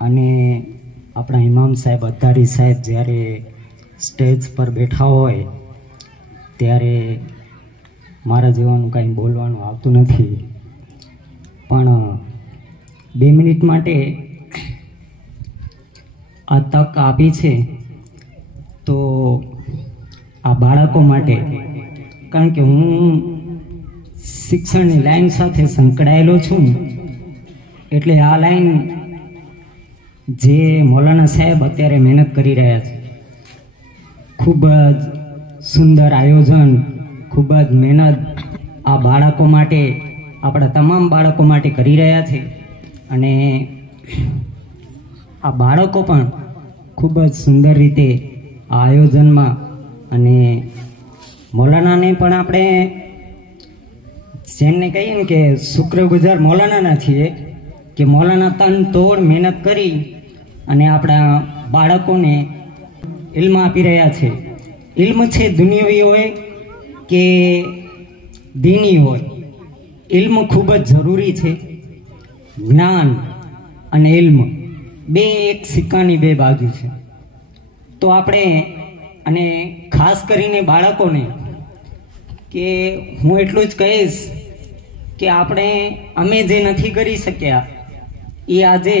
અને આપણા ઇમામ સાહેબ અધારી સાહેબ જ્યારે સ્ટેજ પર બેઠા હોય ત્યારે મારા જેવાનું કાંઈ બોલવાનું આવતું નથી, પણ 2 મિનિટ માટે આ તક આપી છે તો આ બાળકો માટે, કારણ કે હું શિક્ષણની લાઈન સાથે સંકળાયેલો છું, એટલે આ લાઈન જે મૌલાના સાહેબ અત્યારે મહેનત કરી રહ્યા છે, ખૂબ જ સુંદર આયોજન, ખૂબ જ મહેનત આ બાળકો માટે, આપણા તમામ બાળકો માટે કરી રહ્યા છે. અને આ બાળકો પણ ખૂબ જ સુંદર રીતે આ આયોજનમાં, અને મૌલાનાને પણ આપણે જેમને કહીએ ને કે શુક્રગુજાર મૌલાનાના છીએ, કે મૌલાના તન તોડ મહેનત કરી અને આપણા બાળકોને ઇલ્મ આપી રહ્યા છે. ઇલ્મ છે દુનિયાવી હોય કે દીની હોય, ઇલ્મ ખૂબ જ જરૂરી છે. જ્ઞાન અને ઇલ્મ બે એક સિક્કાની બે બાજુ છે. તો આપણે, અને ખાસ કરીને બાળકોને, કે હું એટલું જ કહીશ કે અમે જે નથી કરી શક્યા એ આજે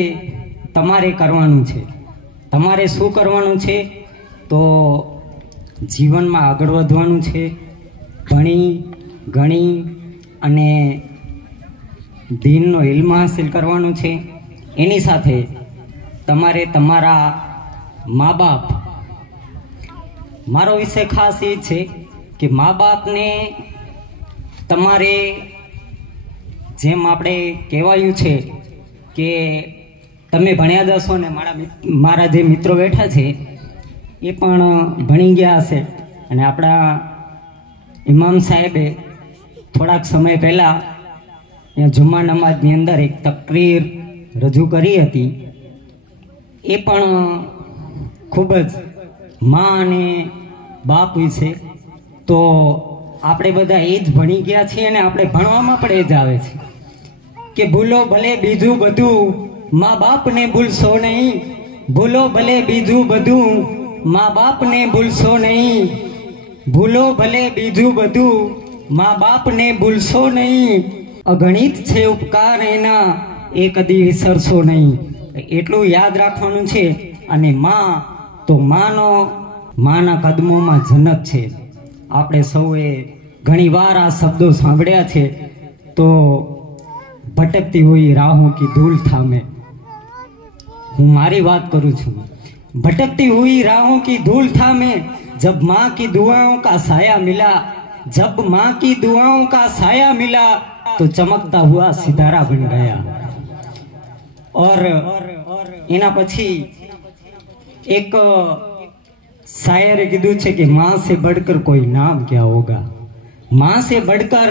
તમારે કરવાનું છે. તમારે શું કરવાનું છે? તો જીવનમાં આગળ વધવાનું છે, ભણી ગણી અને દીનનો ઇલ્મ હાસિલ કરવાનું છે. એની સાથે તમારે તમારા મા બાપ, મારો વિષય ખાસ એ છે કે મા બાપને તમારે, જેમ આપણે કહેવાયું છે કે તમે ભણ્યા જશો ને, મારા જે મિત્રો બેઠા છે એ પણ ભણી ગયા હશે. અને આપણા ઇમામ સાહેબે થોડાક સમય પહેલાં ત્યાં જુમ્મા નમાઝની અંદર એક તકરીર રજૂ કરી હતી. એ પણ ખૂબ જ મા અને બાપ વિશે. તો આપણે બધા એ જ ભણી ગયા છીએ અને આપણે ભણવામાં પણ એ જ આવે છે કે ભૂલો ભલે બીજું બધું, મા બાપને ભૂલશો નહીં. ભૂલો ભલે બીજું બધું, મા બાપને ભૂલશો નહીં. ભૂલો ભલે બીજું બધું, મા બાપને ભૂલશો નહીં. અગણિત છે ઉપકાર એના, એ કદી વિસરશો નહીં. એટલું યાદ રાખવાનું છે. અને માં તો માના કદમોમાં જન્નત છે. આપણે સૌએ ઘણી વાર આ શબ્દો સાંભળ્યા છે. તો ભટકતી हुई राहों की धूल थामे, હું મારી વાત કરું છું. भटकती हुई राहों की धूल थामे, जब माँ की दुआओं का साया मिला, जब माँ की दुआओं का साया मिला, तो चमकता हुआ सितारा बन गया. और એના પછી એક શાયરે કીધું છે કે माँ से बढ़कर कोई नाम क्या होगा, माँ से बढ़कर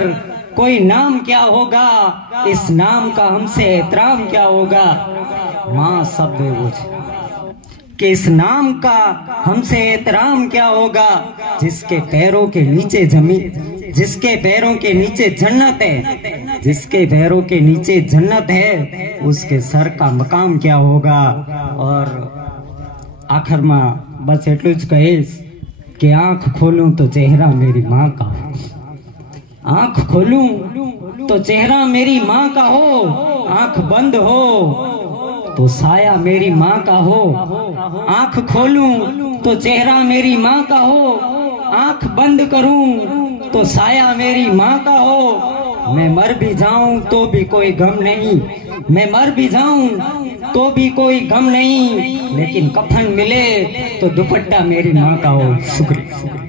कोई नाम क्या होगा, इस नाम का हमसे एहतराम क्या होगा. माँ शब्द वो है कि इस नाम का हमसे एहतराम क्या होगा, जिसके पैरों के नीचे जमीन, जिसके पैरों के नीचे जन्नत है, जिसके पैरों के नीचे जन्नत है, उसके सर का मकाम क्या होगा. और आखिर में बस एटलू ज कहीश कि आंख खोलूं तो चेहरा मेरी माँ का हो, आंख खोलूं तो चेहरा मेरी माँ का हो, आंख बंद हो तो साया मेरी माँ का हो. आंख खोलूं तो चेहरा मेरी माँ का हो, आंख बंद करूं तो साया मेरी माँ का हो. मैं मर भी जाऊं तो भी कोई गम नहीं, मैं मर भी जाऊं तो भी कोई गम नहीं, लेकिन कफन मिले तो दुपट्टा मेरी माँ का हो. शुक्रिया.